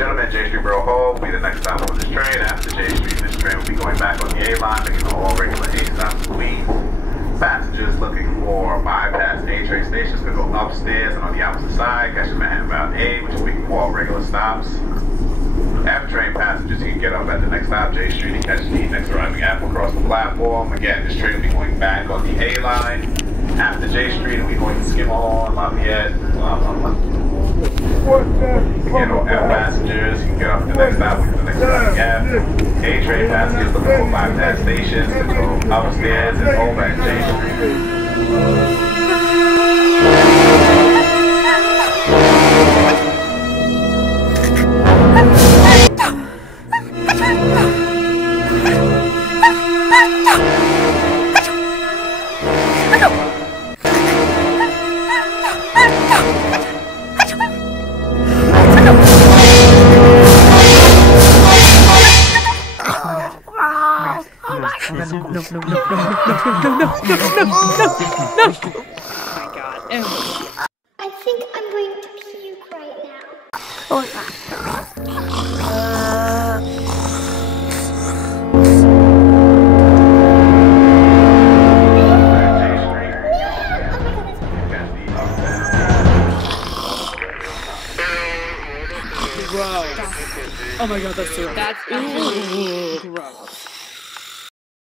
gentlemen, J Street Borough Hall will be the next stop on this train. After J Street, this train will be going back on the A line, making all regular A stops to Queens. Passengers looking for bypass A train stations could go upstairs and on the opposite side, catching Manhattan A, which is making all regular stops. After train passengers, you can get up at the next stop, J Street, and catch the next arriving app across the platform. Again, this train will be going back on the A line. After J Street, we'll be going to Skimmerhorn, Lafayette, Again, on F passengers, you can get up at the next stop, which is the next arriving app. A train passengers looking for bypass stations to go upstairs and over at J Street. No. Oh my god. I think I'm going to puke right now. Oh my god. Gross. Oh my god, that's so gross.